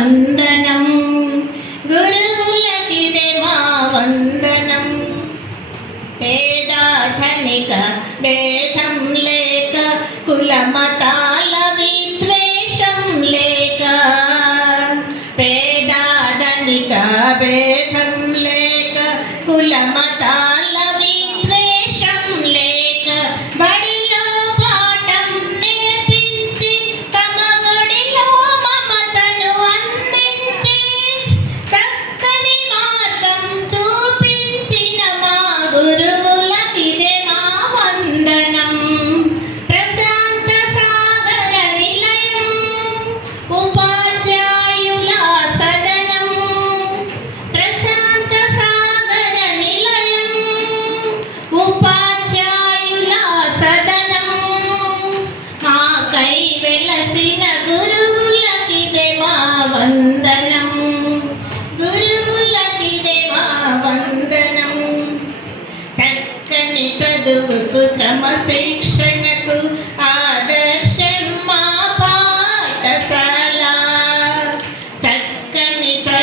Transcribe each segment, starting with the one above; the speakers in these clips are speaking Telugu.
వందనం. గురువులకిదే మా వందనం. పేదాధనిక భేదం లేక కులమతాల విద్వేషం లేక. పేదాధనిక భేద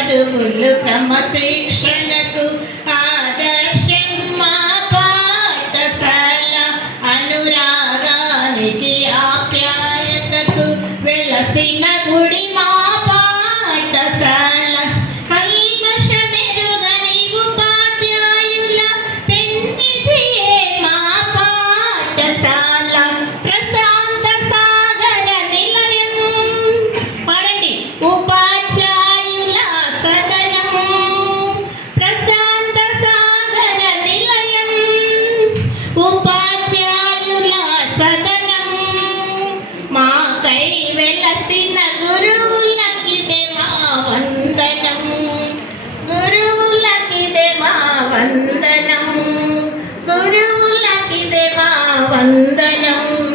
Look for you, Grandma, వందనం. గురువులకి దేవా వందనం.